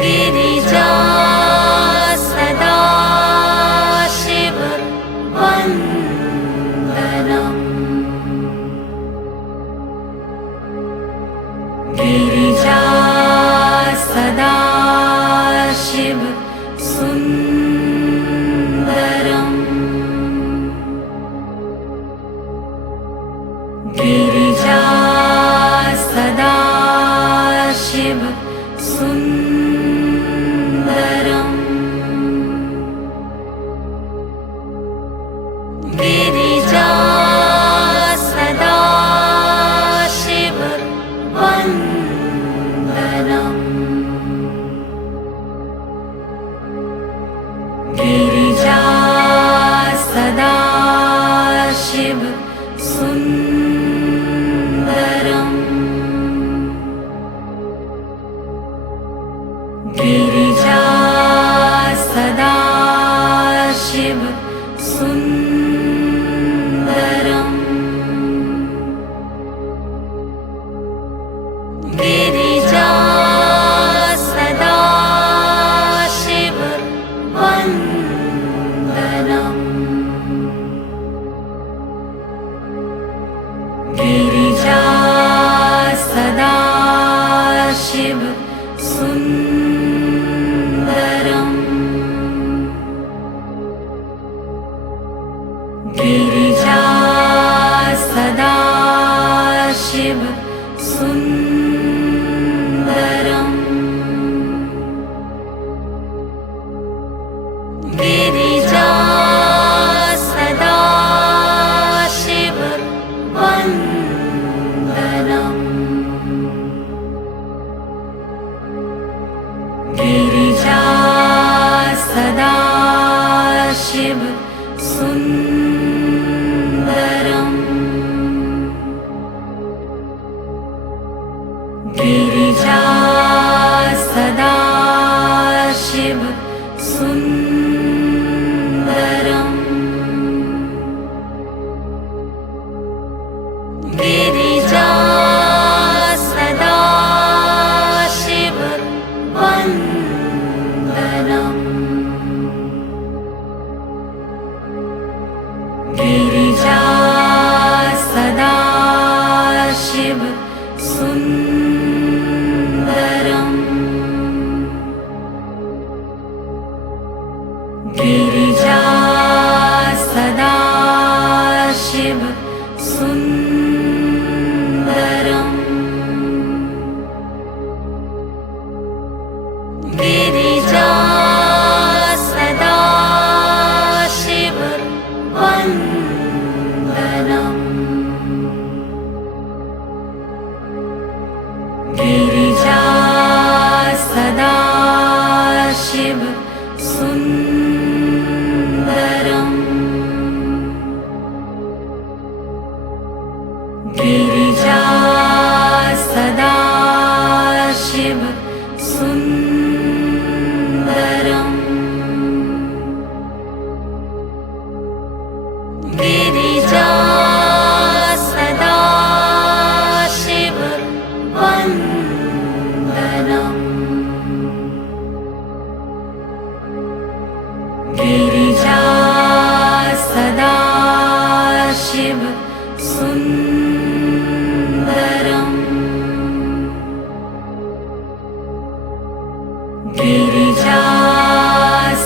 गिरिजा सदा शिव वन्दनम्। गिरिजा सदा शिव सुन्दरम्। गिरिजा सदा शिव सुन्दरम्। गिरिजा सदा शिव वन्दनम्। गिरिजा सदा शिव सुन्दरम्। गिरिजा सदा शिव सुन्दरम्। गिरिजा सदा शिव वन्दनम्। गिरिजा सदा शिव सुन्दरम्। गिरिजा सदा शिव सुन्दरम्। गिरिजा सदा शिव वन्दनम्। गिरिजा सदा शिव सुन्दरम्। गिरिजा सदा शिव सुन्दरम्। गिरिजा सदा शिव वन्दनम्। गिरिजा सदा शिव सुन्दरम्। गिरिजा सदा शिव सुन्दरम्। गिरिजा सदा शिव वन्दनम्। गिरिजा सदा शिव सुन्दरम्। गिरिजा सदा शिव सुन्दरम्। गिरिजा सदा शिव वन्दनम्। गिरिजा सदा शिव सुन्दरम्। गिरिजा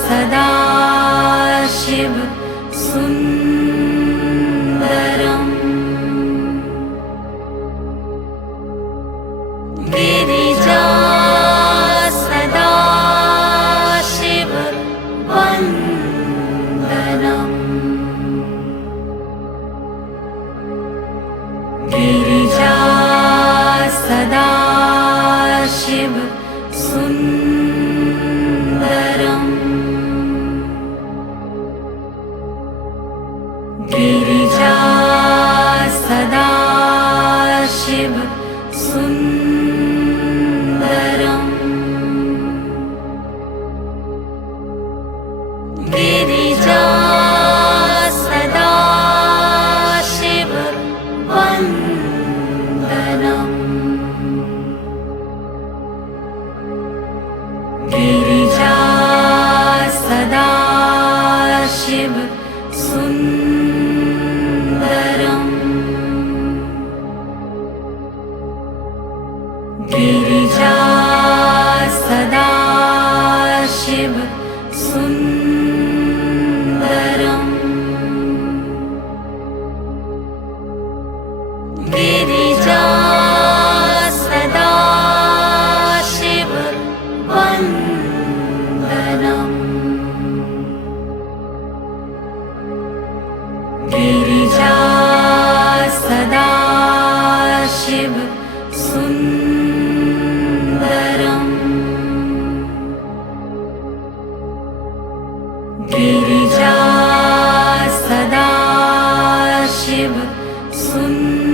सदा शिव सुन्दरम्। गिरिजा सदा शिव वन्दनम्। गिरिजा सदा शिव सुन्दरम्। गिरिजा सदा शिव सुन्दरम्। गिरिजा सदा शिव वन्दनम्। गिरिजा सदाशिव सुन्दरम् गिरिजा सदाशिव सुन्दरम् गिरिजा सदाशिव वन्दनम् गिरिजा सदाशिव सुन्दरम् गिरिजा सदाशिव सुन्दरम्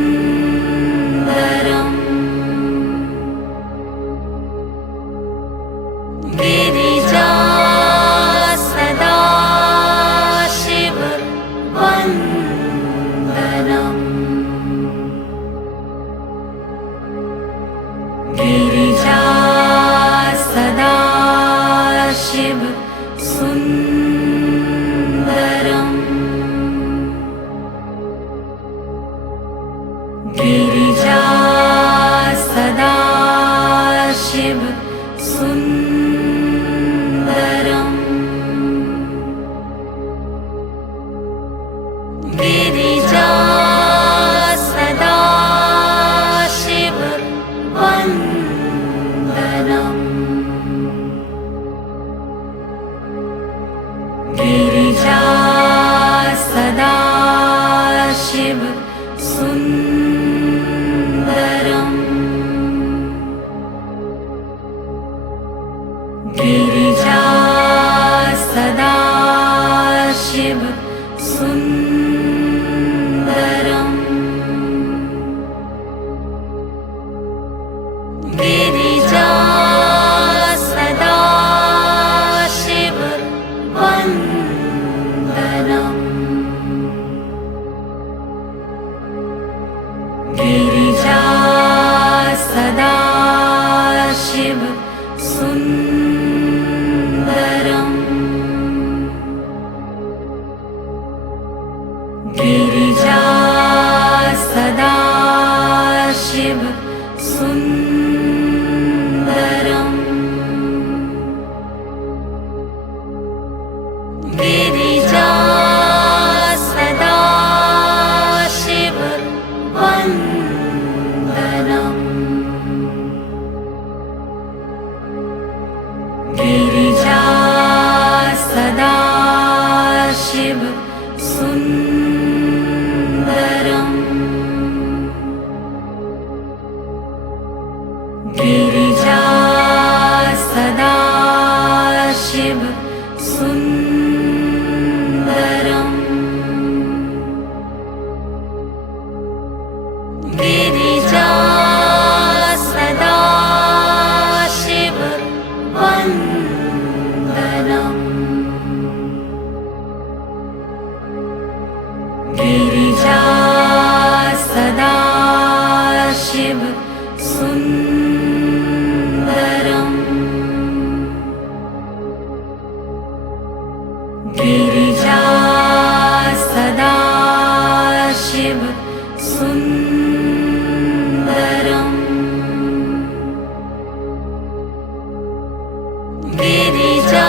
गिरिजा सदाशिव वन्दनम् गिरिजा सदाशिव सुन्दरम् गिरिजा सदाशिव सुन्दरम् गिरिजा सदाशिव वन्दनम् गिरिजा सदाशिव सुन्दरम् गिरिजा सदाशिव सुन्दरम् गिरिजा सदाशिव वन्दनम् गिरिजा सदाशिव सुन्दरम् गिरिजा सदाशिव सुन्दरम् गिरिजा सदाशिव वन्दनम् गिरिजा सदाशिव सुन्दरम् गिरिजा सदाशिव सुन्दरम् गिरिजा सदाशिव वन्दनम् गिरिजा सदाशिव सुन्दरम् गिरिजा सदाशिव सुन्दरम् गिरिजा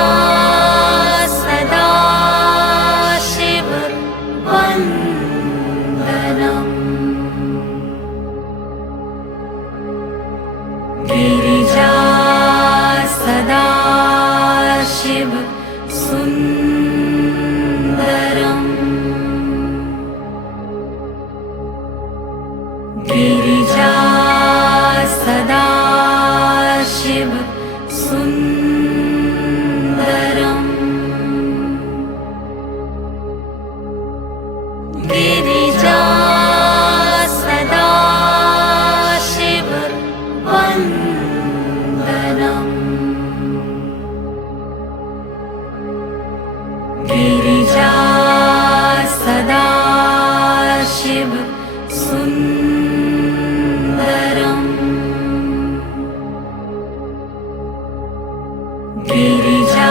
सदाशिव वन्दनम् गिरिजा सदाशिव सुन्दरम् गिरिजा सदाशिव सुन्दरम् गिरिजा सदाशिव वन्दनम् गिरिजा सदाशिव सुन्दरम् गिरिजा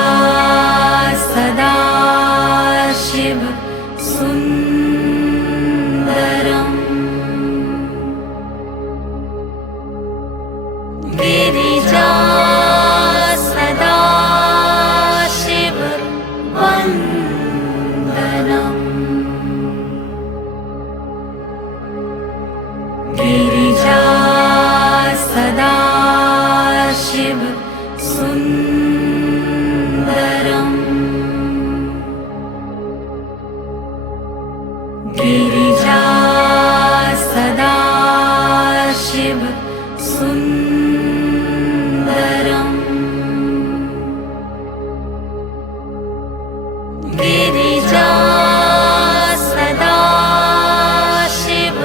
सदाशिव सुन्दरम् गिरिजा सदाशिव वन्दनम् गिरिजा सदाशिव सुन्दरम् गिरिजा सदाशिव सुन्दरम् गिरिजा सदाशिव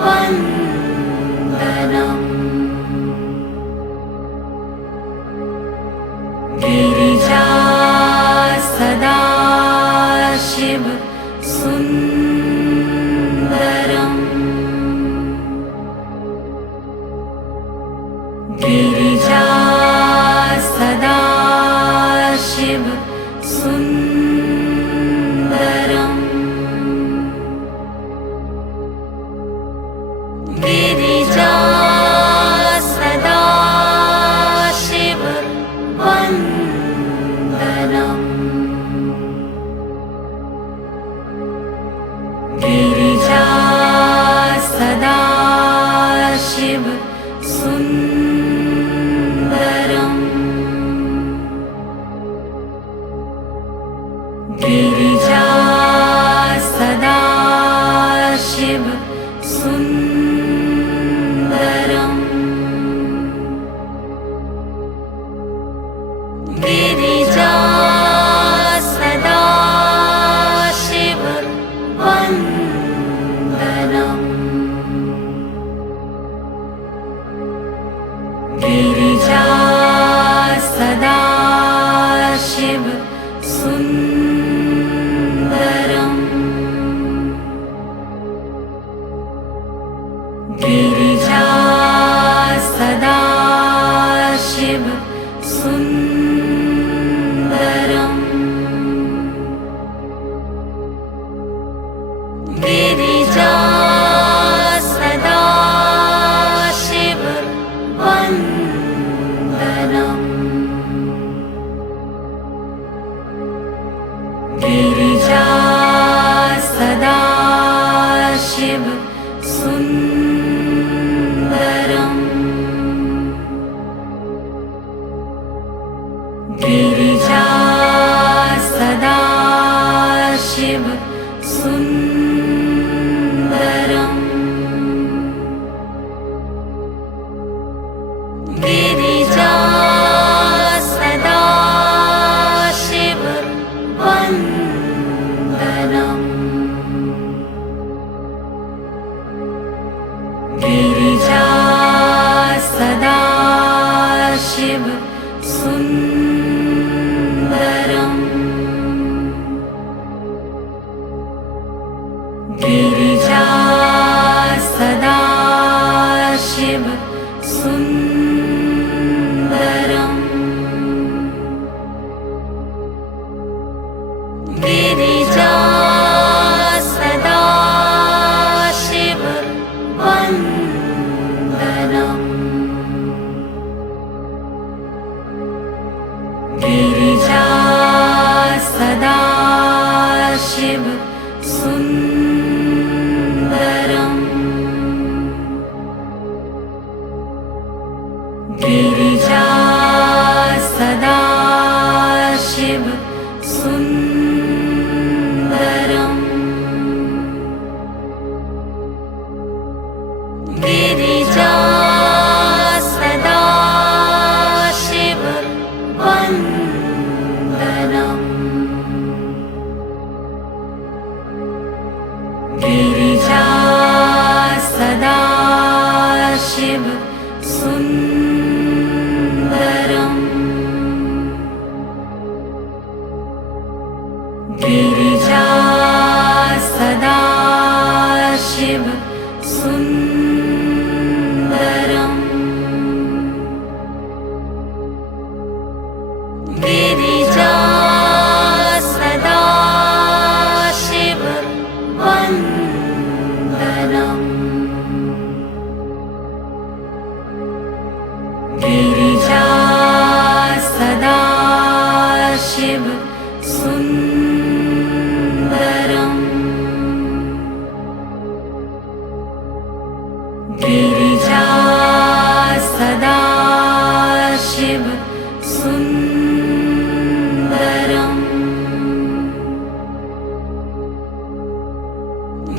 वन्दनम् गिरिजा सदाशिव सुन्दरम् गिरिजा सदाशिव सुन्दरम् गिरिजा सदाशिव वन्दनम् गिरिजा सदाशिव सुन्दरम् गिरिजा सदाशिव सुन्दरम् गिरिजा सदाशिव वन्दनम् गिरिजा सदाशिव सुन्दरम् गिरिजा सदाशिव सुन्दरम् गिरिजा सदाशिव वन्दनम् गिरिजा सदाशिव सुन्दरम् गिरिजा सदाशिव सुन्दरम् गिरिजा सदाशिव वन्दनम् गिरिजा सदाशिव सुन्दरम् गिरिजा सदाशिव सुन्दरम् गिरिजा सदाशिव वन्दनम् गिरिजा सदाशिव सुन्दरम् गिरिजा सदाशिव सुन्दरम् गिरिजा सदाशिव वन्दनम् गिरिजा सदाशिव सुन्दरम् गिरिजा सदा शिव वन्दनम् गिरिजा सदा शिव सुन्दरम् गिरिजा सदा शिव सुन्दरम्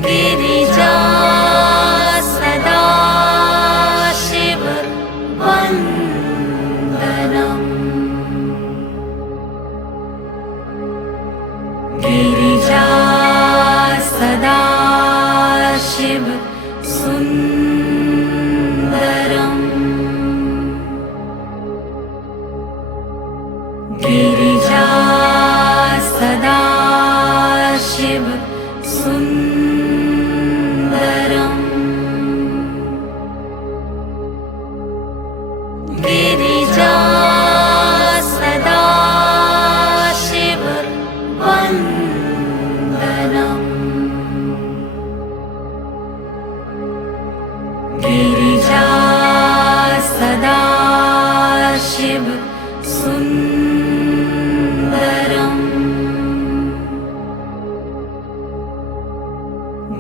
गिरिजा सदा शिव वन्दनम् गिरिजा सदा शिव सुन्दरम् गिरिजा सदा शिव सुन्दरम् गिरिजा सदा शिव वन्दनम् गिरिजा सदा शिव सुन्दरम्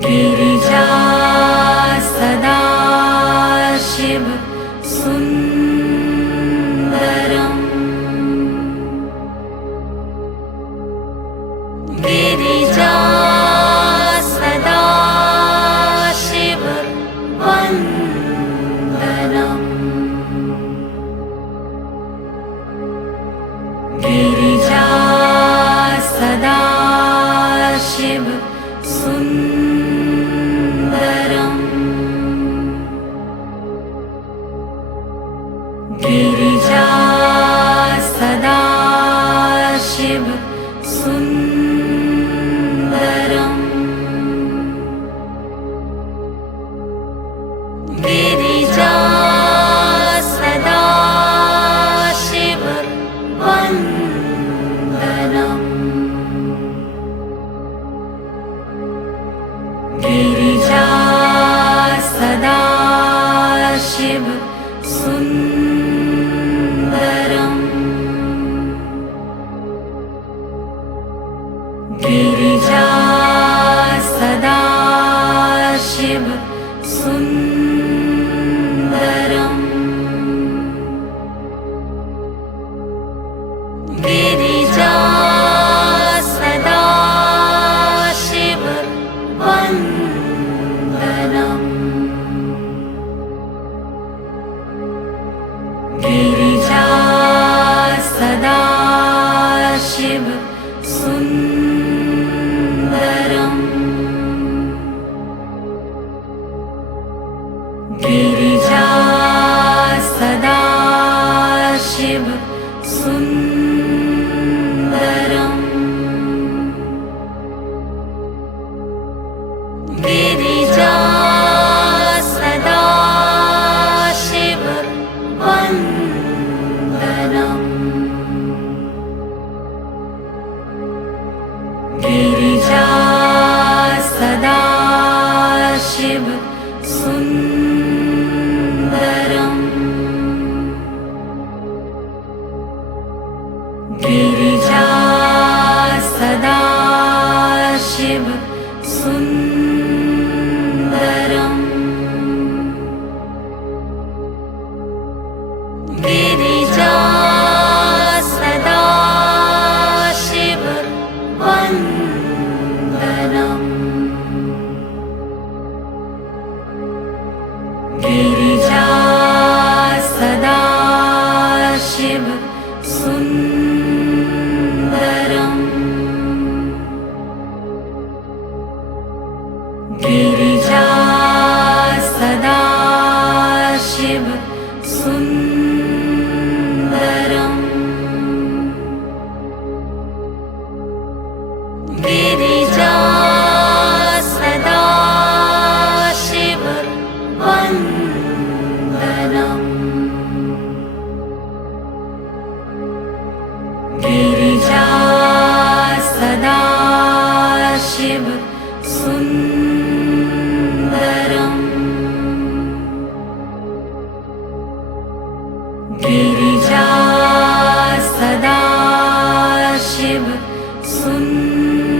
गिरिजा सदा शिव सुन्दरम् गिरिजा सदा शिव वन्दनम् गिरिजा सदा शिव सुन्दरम् गिरिजा सदा शिव सुन्दरम् गिरिजा सदा शिव वन्दनम् गिरिजा सदा शिव सुन्दरम् गिरिजा सदा शिव सुन्दरम् गिरिजा सदा शिव वन्दनम् गिरिजा सदा शिव सुन्दरम् गिरिजा सदा शिव सुन्दरम् गिरिजा सदा शिव वन्दनम् गिरिजा सदा शिव सुन्दरम् गिरिजा सदा शिव सुन्दरम् गिरिजा सदा शिव वन्दनम् गिरिजा सदा शिव सुन्दरम् गिरिजा सदा शिव सुन्दरम् गिरिजा सदा शिव वन्दनम् गिरिजा सदाशिव सुन्दरम् गिरिजा सदाशिव सुन्दरम्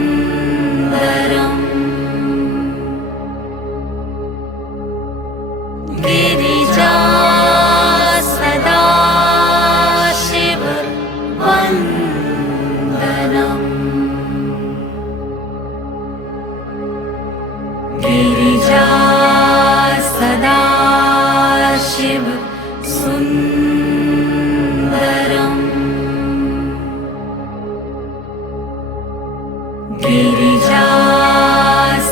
गिरिजा सदाशिव वन्दनम् गिरिजा सदाशिव सुन्दरम् गिरिजा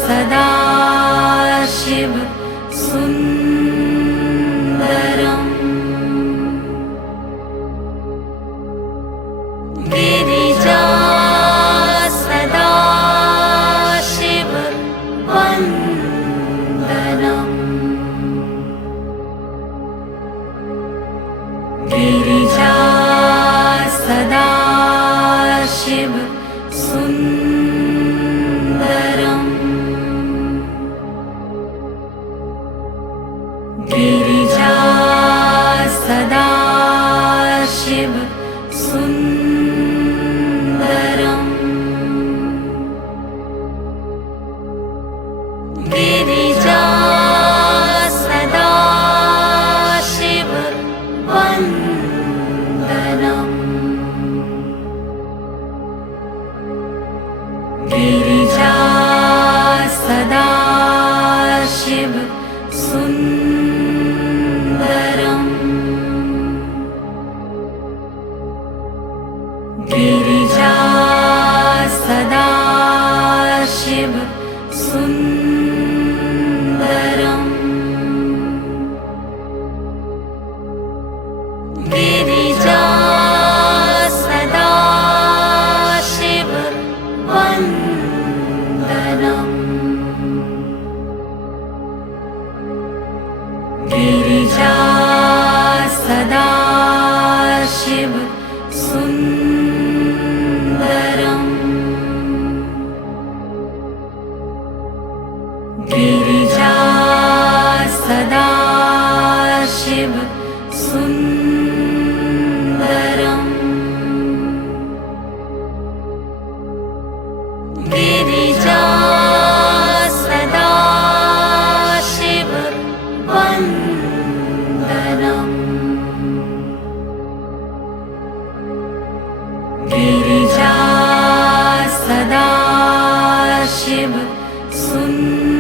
सदाशिव सुन्दरम् गिरिजा सदाशिव वन्दनम् गिरिजा सदाशिव सुन्दरम् गिरिजा सदाशिव सुन्दरम् गिरिजा सदाशिव वन्दनम् गिरिजा सदाशिव सुन्दरम् गिरिजा सदाशिव सुन्दरम् गिरिजा सदाशिव वन्दनम् गिरिजा सदाशिव सुन्दरम् गिरिजा सदाशिव सुन्दरम् गिरिजा सदाशिव वन्दनम् गिरिजा सदाशिव सुन्दरम्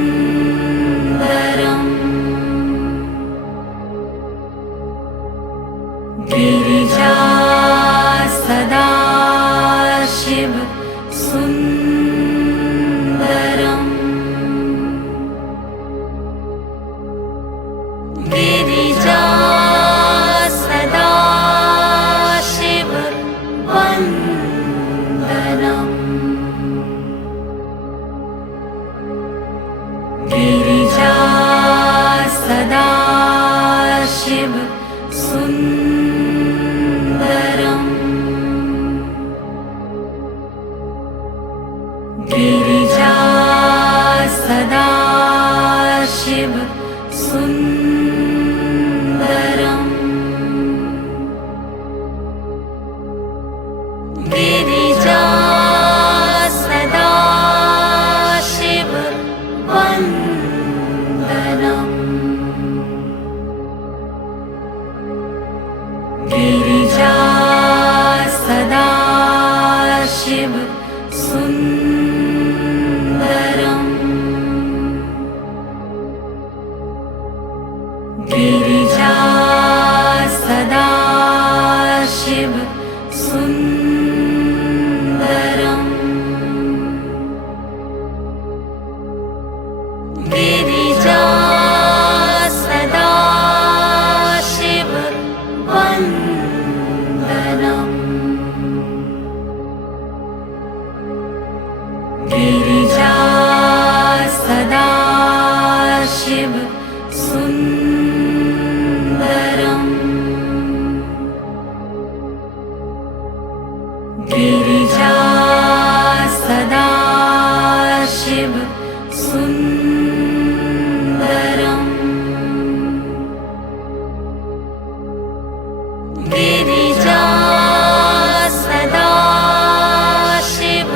गिरिजा सदाशिव सुन्दरम् गिरिजा सदाशिव वन्दनम् गिरिजा सदाशिव सुन्दरम् गिरिजा सदाशिव सुन्दरम् गिरिजा सदाशिव वन्दनम् गिरिजा सदाशिव सुन्दरम् गिरिजा सदाशिव सुन्दरम् गिरिजा सदाशिव वन्दनम् गिरिजा सदाशिव सुन्दरम् गिरिजा सदाशिव सुन्दरम् गिरिजा सदाशिव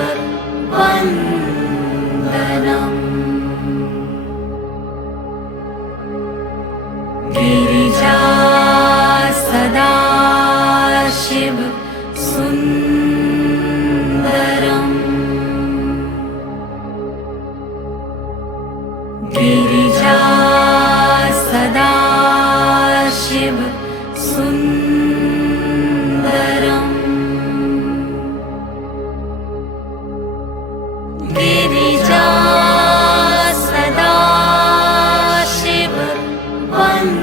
वन्दनम् गिरिजा सदाशिव सुन्दरम् गिरिजा सदाशिव सुन्दरम् गिरिजा सदाशिव वन्दनम्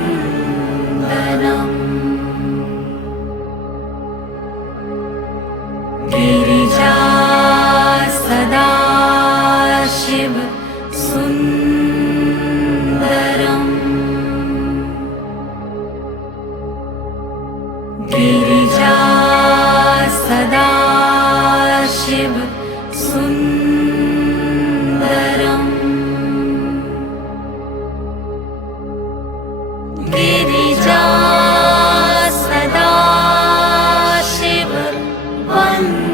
गिरिजा सदाशिव सुन्दरम् गिरिजा सदाशिव सुन्दरम् गिरिजा सदाशिव वन्दनम्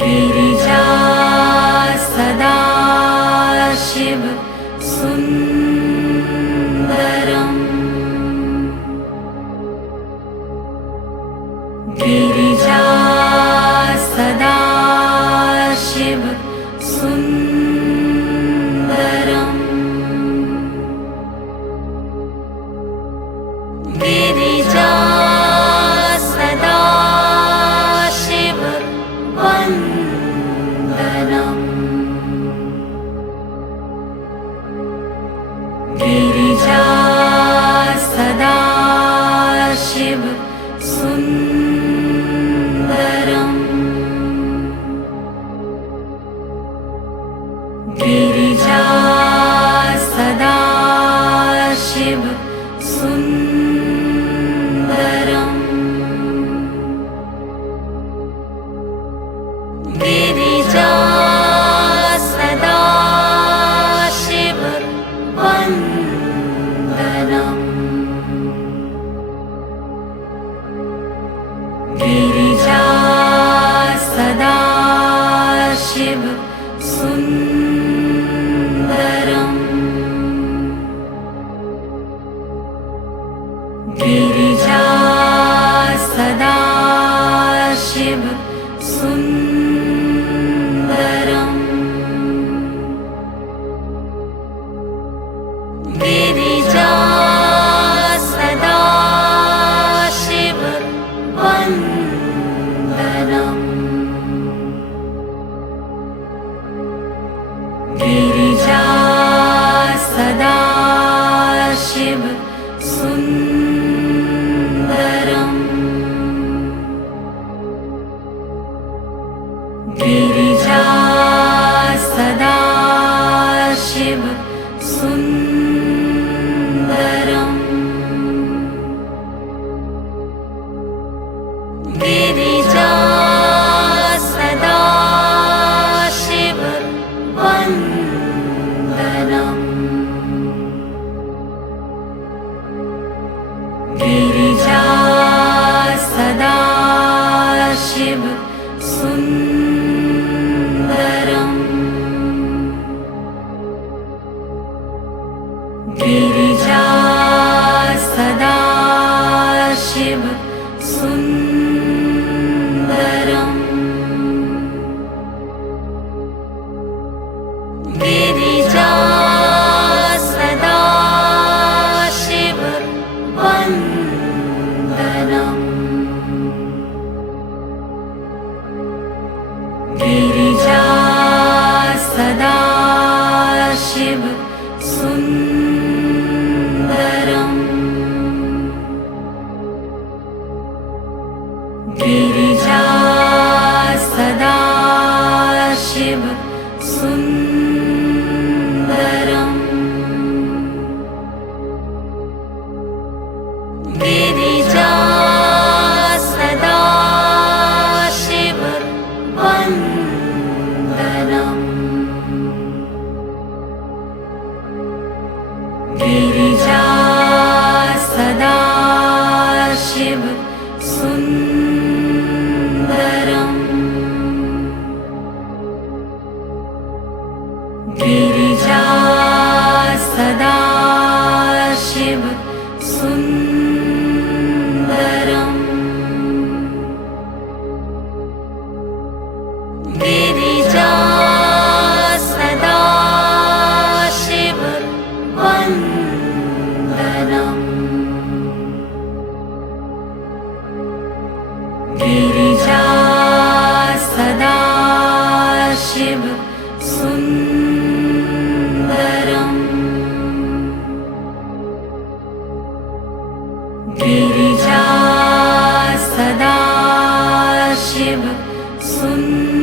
गिरिजा सदाशिव सुन्दरम् गिरिजा सदाशिव सुन्दरम् गिरिजा सदाशिव वन्दनम् गिरिजा सदाशिव सुन्दरम् गिरिजा सदाशिव सुन्दरम् गिरिजा सदाशिव वन्दनम् गिरिजा सदाशिव सुन्दरम् गिरिजा सदाशिव सुन्दरम् गिरिजा सदाशिव वन्दनम् गिरिजा सदाशिव सुन्दरम् गिरिजा सदाशिव सुन्दरम् गिरिजा सदाशिव वन्दनम् गिरिजा सदाशिव सुन्दरम् गिरिजा सदाशिव सुन्दरम् गिरिजा सदाशिव वन्दनम् गिरिजा सदाशिव सुन्दरम् गिरिजा सदाशिव सुन्दरम् गिरिजा सदाशिव सुन्दरम् गिरिजा सदाशिव वन्दनम् गिरिजा सदाशिव सुन्दरम् गिरिजा सदाशिव सुन्दरम्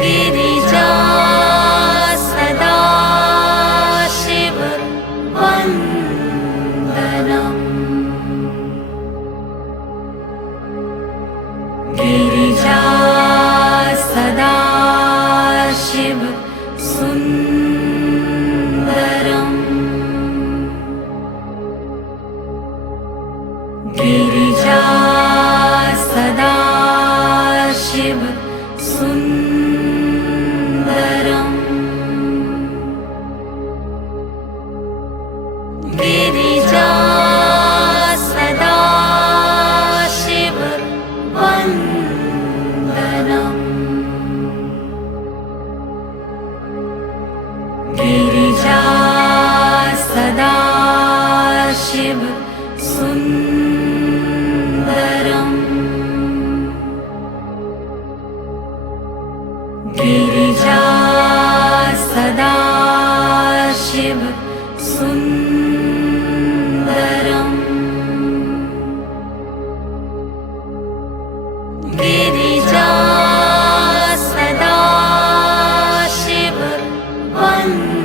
गिरिजा सदाशिव वन्दनम् गिरिजा सदाशिव सुन्दरम् गिरिजा सदाशिव सुन्दरम् गिरिजा सदाशिव वन्दनम् गिरिजा सदाशिव सुन्दरम् गिरिजा सदाशिव सुन्दरम् गिरिजा सदाशिव वन्दनम्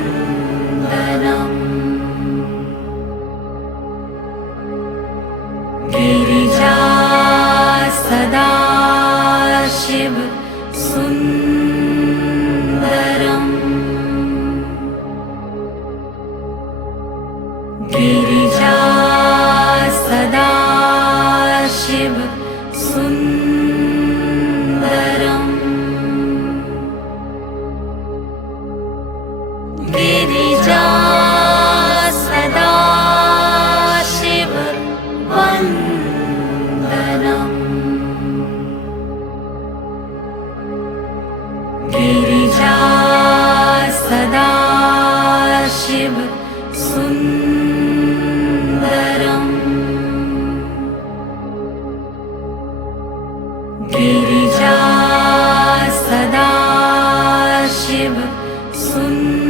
गिरिजा सदाशिव सुन्दरम् गिरिजा सदाशिव सुन्दरम् गिरिजा सदाशिव वन्दनम् गिरिजा सदाशिव सुन्दरम् गिरिजा सदाशिव सुन्दरम्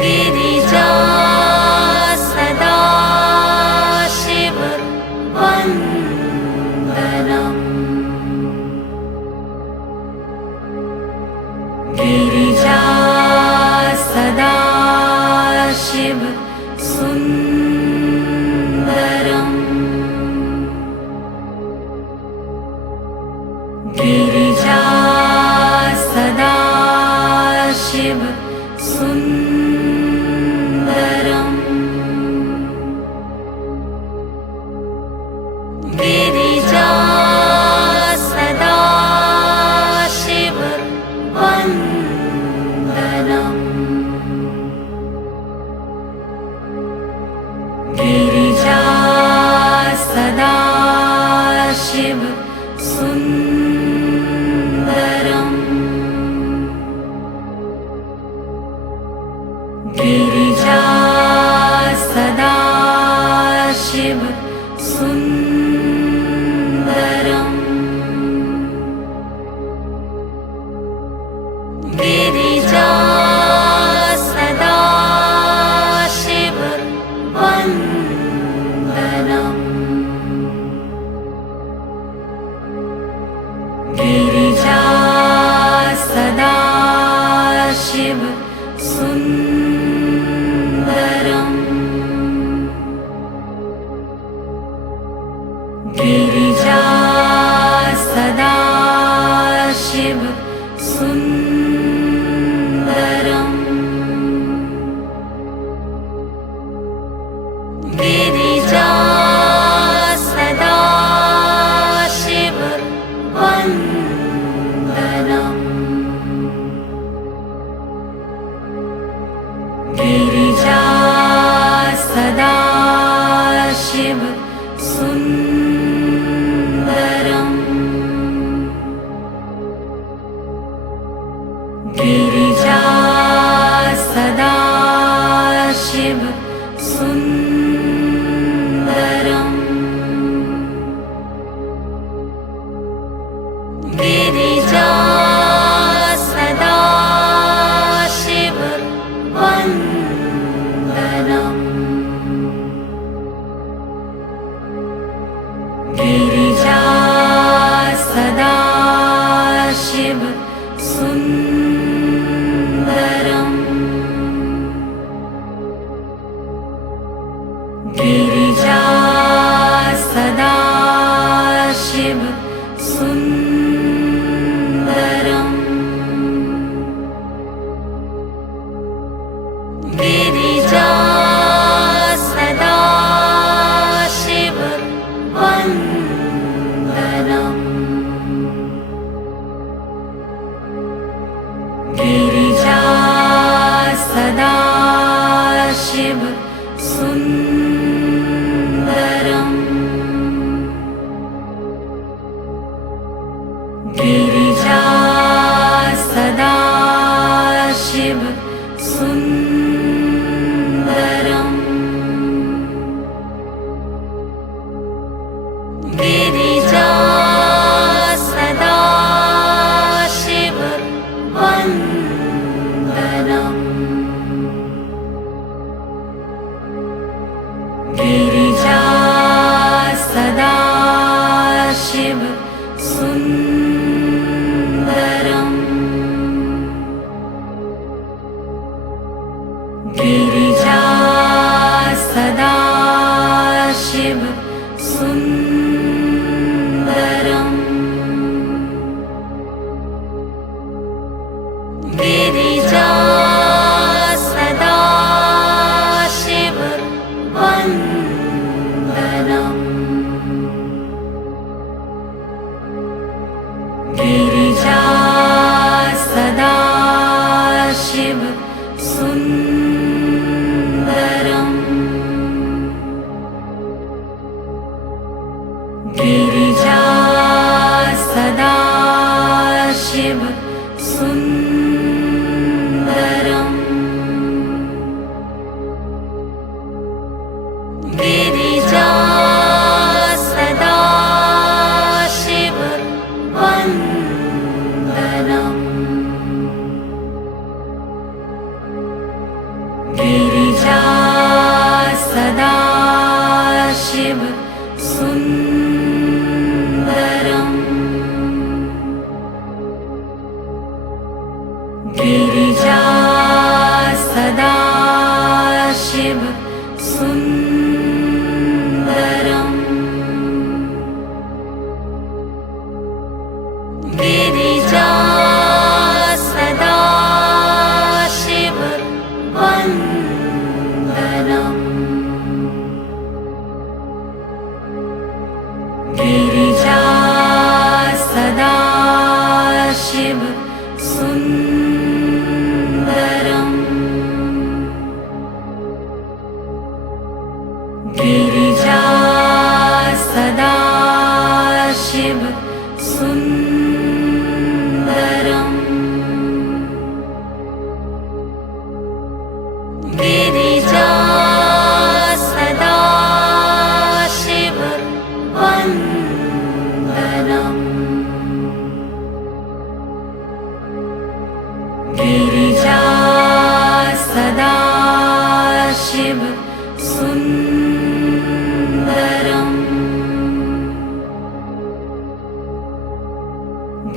गिरिजा सदाशिव वन्दनम् गिरिजा सदाशिव सुन्दरम् गिरिजा सदाशिव सुन्दरम् गिरिजा सदाशिव वन्दनम् गिरिजा सदाशिव सुन्दरम् गिरिजा सदाशिव सुन्दरम् गिरिजा सदाशिव वन्दनम् गिरिजा सदाशिव सुन्दरम् गिरिजा सदाशिव सुन्दरम् गिरिजा सदाशिव वन्दनम् गिरिजा सदाशिव सुन्दरम् गिरिजा सदाशिव सुन्दरम् गिरिजा सदाशिव वन्दनम् गिरिजा सदाशिव सुन्दरम् गिरिजा सदाशिव सुन्दरम् गिरिजा सदाशिव वन्दनम् गिरिजा सदाशिव सुन्दरम् गिरिजा सदाशिव सुन्दरम् गिरिजा सदाशिव वन्दनम् गिरिजा सदाशिव सुन्दरम् गिरिजा सदाशिव सुन्दरम् गिरिजा सदाशिव वन्दनम् गिरिजा सदाशिव सुन्दरम् गिरिजा सदाशिव सुन्दरम् गिरिजा सदाशिव वन्दनम् गिरिजा सदाशिव सुन्दरम् गिरिजा सदाशिव सुन्दरम् गिरिजा सदाशिव वन्दनम् गिरिजा सदाशिव सुन्दरम् गिरिजा सदाशिव सुन्दरम् गिरिजा सदाशिव वन्दनम् गिरिजा सदाशिव सुन्दरम्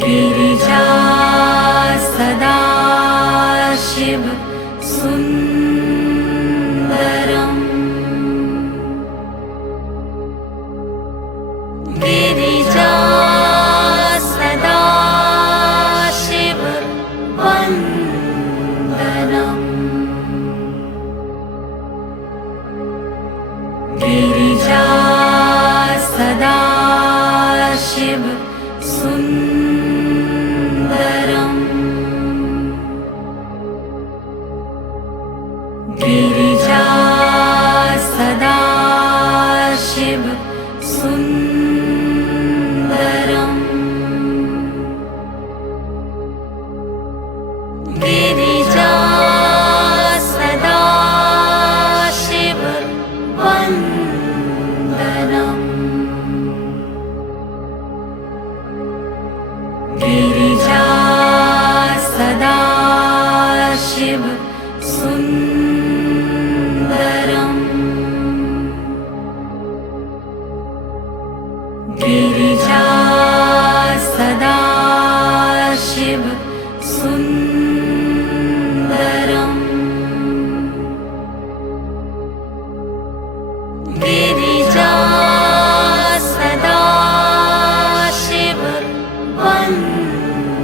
गिरिजा सदाशिव सुन्दरम् गिरिजा सदा शिव वन्दनम् गिरिजा सदा शिव सुन्दरम् गिरिजा सदा शिव सुन्दरम् गिरिजा सदा शिव वन्दनम् गिरिजा सदा शिव सुन्दरम् गिरिजा सदा शिव सुन्दरम् गिरिजा सदा शिव वन्दनम्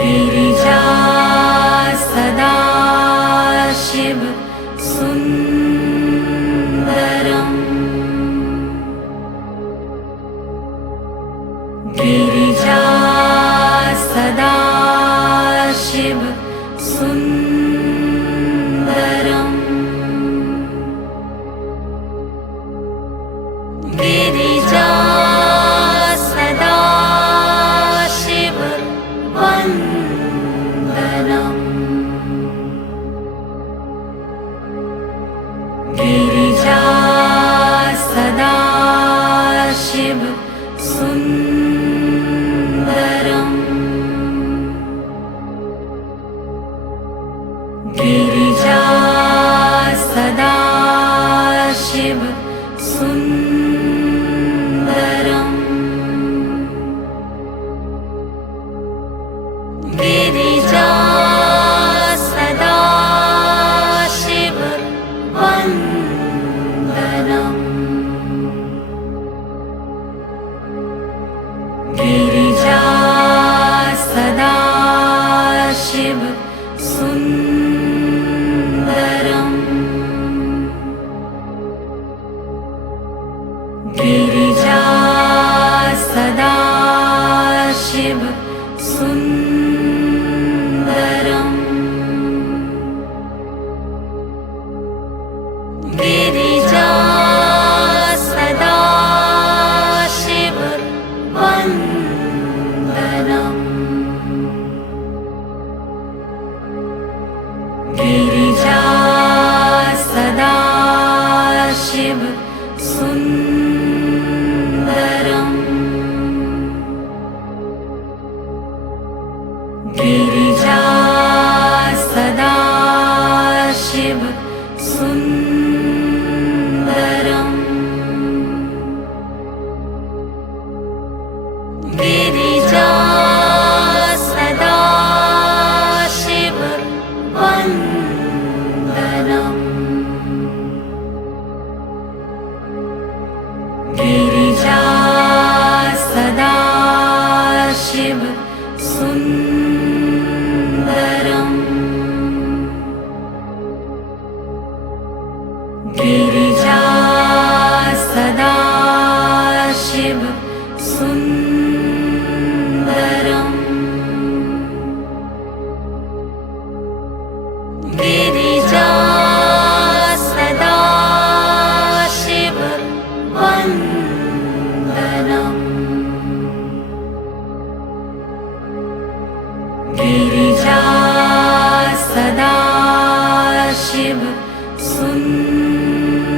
गिरिजा सदा शिव सुन्दरम् गिरिजा सदा शिव सुन्दरम् गिरिजा सदा शिव वन्दनम् गिरिजा सदा शिव सुन्दरम् गिरिजा सदा शिव सुन्दरम् गिरिजा सदा शिव वन्दनम् गिरिजा सदा शिव सुन्दरम् गिरिजा सदा शिव सुन्दरम् गिरिजा सदा शिव वन्दनम् गिरिजा सदा शिव सुन्दरम् गिरिजा सदा शिव सुन्दरम् गिरिजा सदा शिव वन्दनम् गिरिजा सदा शिव सुन्दरम् गिरिजा सदा शिव सुन्दरम् गिरिजा सदा शिव वन्दनम् गिरिजा सदा शिव सुन्दरम्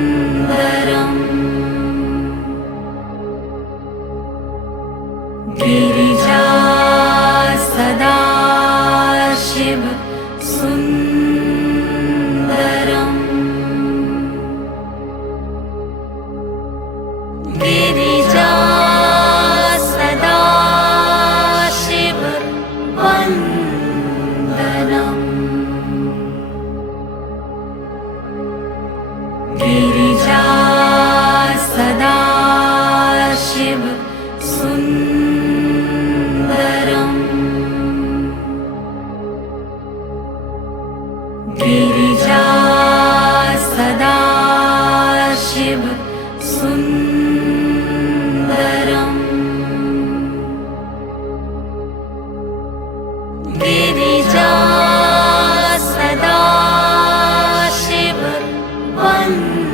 गिरिजा सदाशिव सुन्दरम् गिरिजा सदाशिव सुन्दरम् गिरिजा सदाशिव वन्दनम्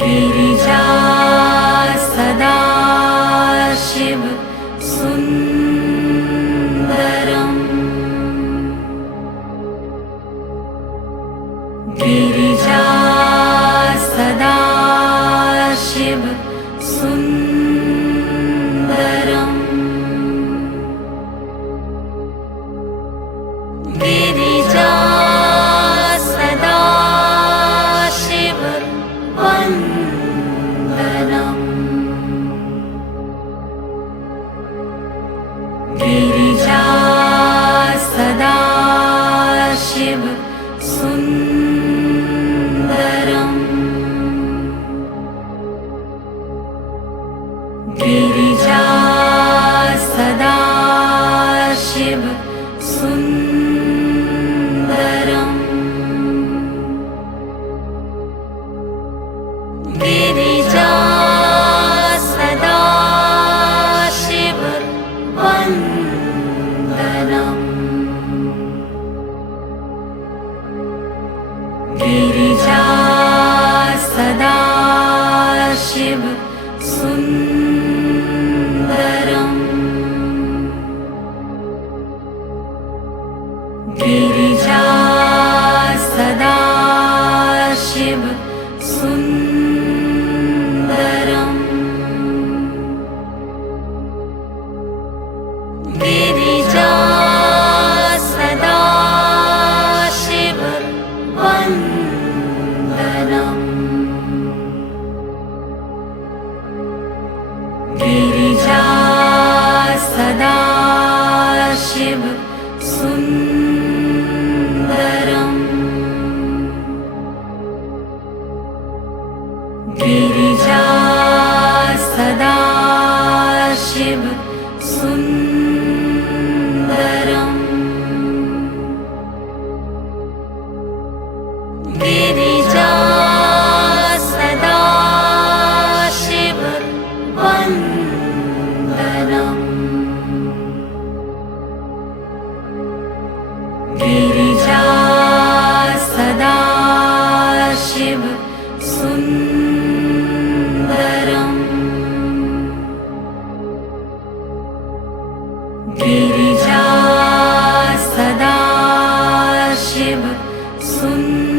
गिरिजा सदाशिव सुन्दरम् गिरिजा सदाशिव सुन्दरम् गिरिजा सदाशिव वन्दनम् गिरिजा सदाशिव सुन्दरम् गिरिजा सदाशिव सुन्दरम् गिरिजा सदाशिव वन्दनम् गिरिजा सदाशिव सुन्दरम् गिरिजा सदाशिव सुन्दरम् गिरिजा सदाशिव वन्दनम् गिरिजा सदाशिव सुन्दरम् गिरिजा सदाशिव सुन्दरम् गिरिजा सदाशिव वन्दनम् गिरिजा सदाशिव सुन्दरम् गिरिजा सदाशिव सुन्दरम्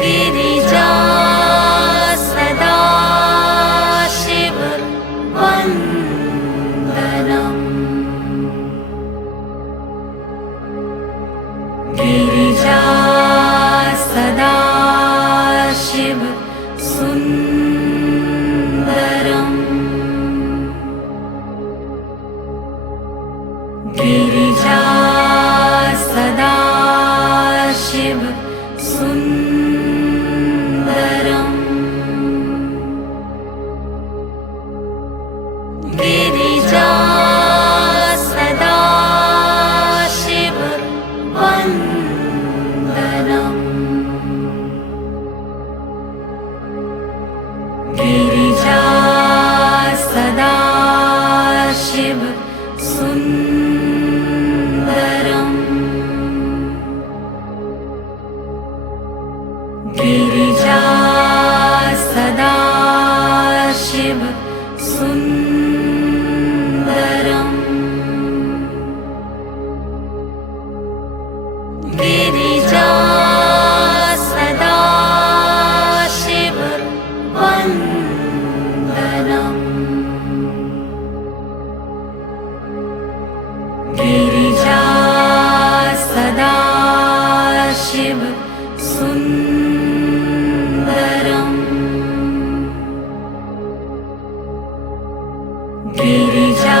गिरिजा सदाशिव वन्दनम् गिरिजा सदाशिव सुन्दरम् गिरिजा सदाशिव सुन्दरम् गिरिजा सदाशिव वन्दनम् गिरिजा सदाशिव सुन्दरम् गिरिजा सदाशिव सुन्दरम् गिरिजा सदाशिव वन्दनम् गिरिजा सदाशिव सुन्दरम् गिरिजा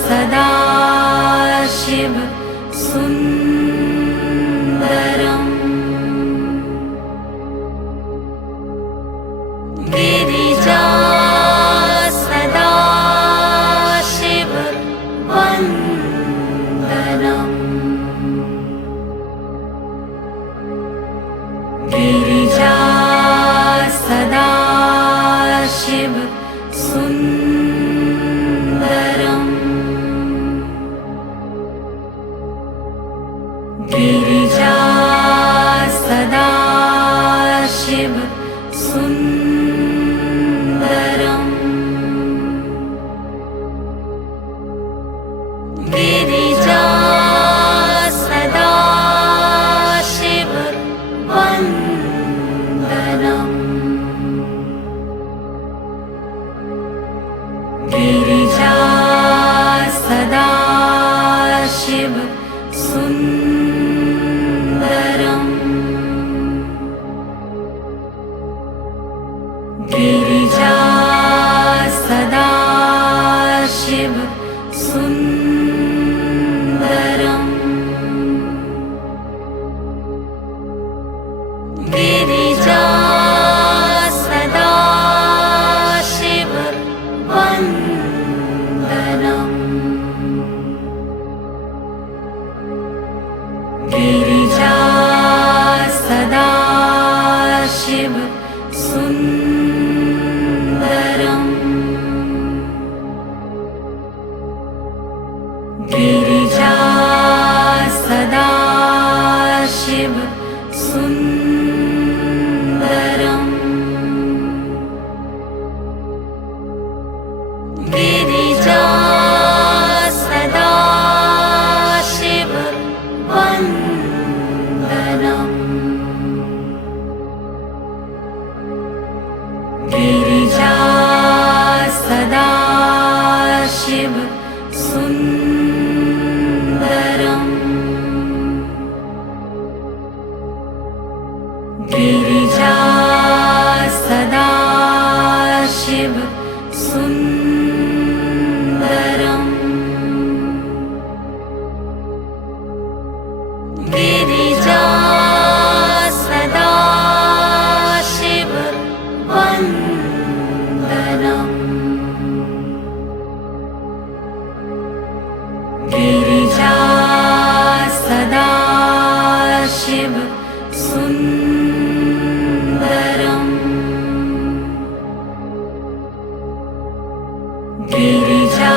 सदाशिव सुन्दरम् गिरिजा सदाशिव वन्दनम् गिरिजा सदाशिव सुन्दरम् गिरिजा सदाशिव सुन्दरम् गिरिजा सदाशिव वन्दनम् गिरिजा सदाशिव सुन्दरम् गिरिजा सदाशिव सुन्दरम् गिरिजा सदाशिव वन्दनम् गिरिजा सदाशिव सुन्दरम् गिरिजा सदाशिव सुन्दरम् गिरिजा सदाशिव वन्दनम् गिरिजा सदाशिव सुन्दरम् गिरिजा सदाशिव सुन्दरम् गिरिजा सदाशिव वन्दनम् गिरिजा सदाशिव सुन्दरम् गिरिजा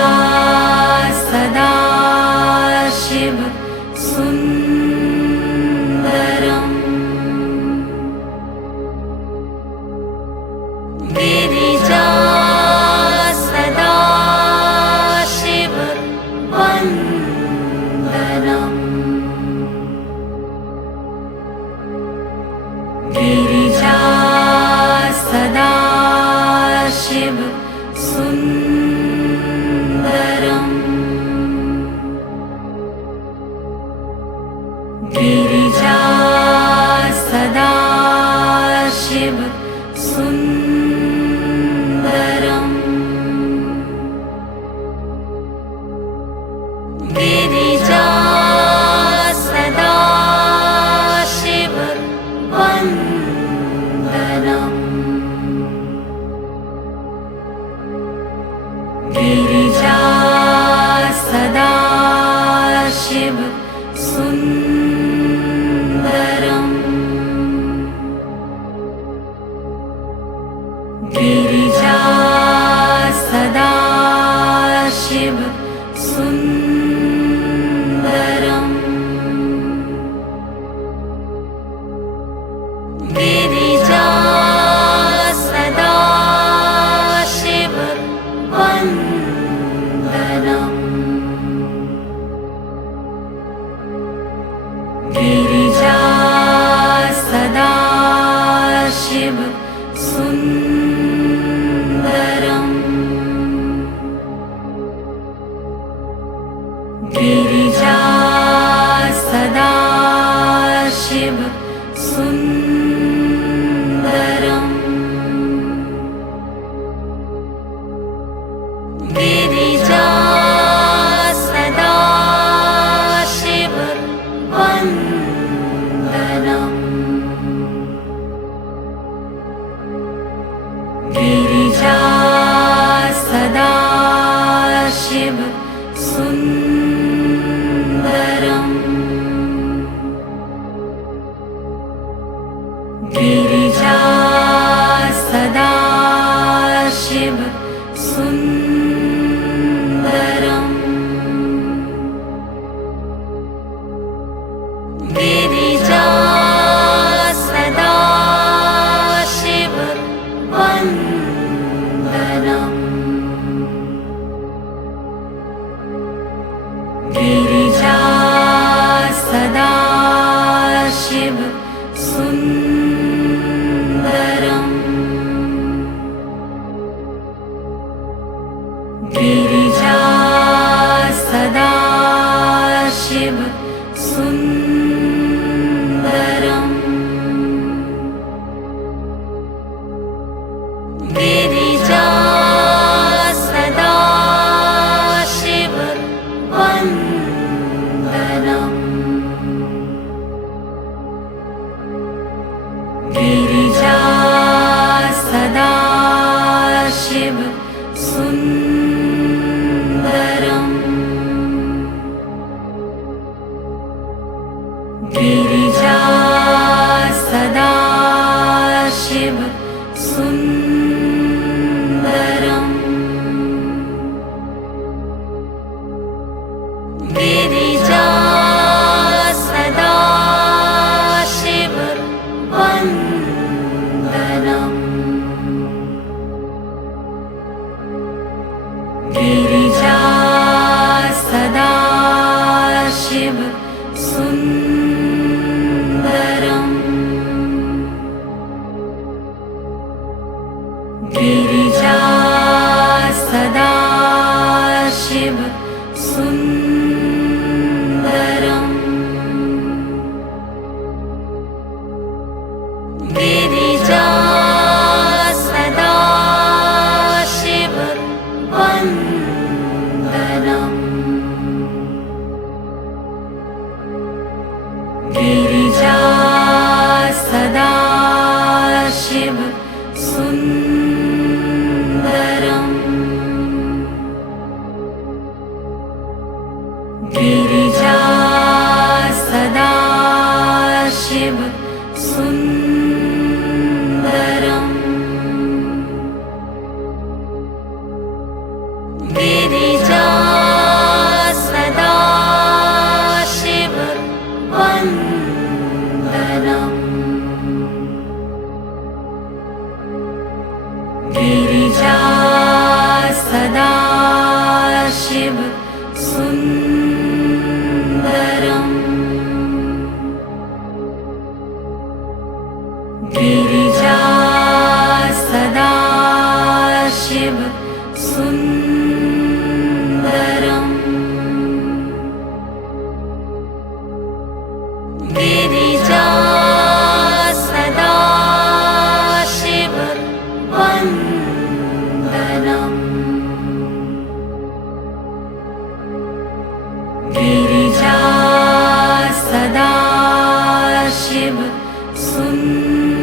सदाशिव सुन्दरम् गिरिजा सदाशिव वन्दनम् गिरिजा सदाशिव सुन्दरम् गिरिजा सदाशिव सुन्दरम् गिरिजा सदाशिव वन्दनम् गिरिजा सदाशिव सुन्दरम् गिरिजा सदाशिव सुन्दरम् गिरिजा सदाशिव वन्दनम् गिरिजा सदाशिव सुन्दरम् गिरिजा सदाशिव सुन्दरम् गिरिजा सदा शिव वन्दनम् गिरिजा सदा शिव सुन्दरम् गिरिजा सदा शिव सुन्दरम् गिरिजा सदा शिव वन्दनम् गिरिजा सदा शिव सुन्दरम् गिरिजा सदा शिव सुन्दरम् गिरिजा सदा शिव वन्दनम् गिरिजा सदा शिव सुन्दरम् गिरिजा सदा शिव सुन्दरम् गिरिजा सदा शिव वन्दनम् गिरिजा सदा शिव सुन्दरम् गिरिजा सदा शिव सुन्दरम् गिरिजा सदा शिव वन्दनम् गिरिजा सदा शिव सुन्दरम् गिरिजा सदा शिव सुन्दरम् गिरिजा सदा शिव वन्दनम् गिरिजा सदा शिव सुन्दरम् गिरिजा सदा शिव सुन्दरम् गिरिजा सदा शिव वन्दनम् गिरिजा सदा शिव सुन्दरम्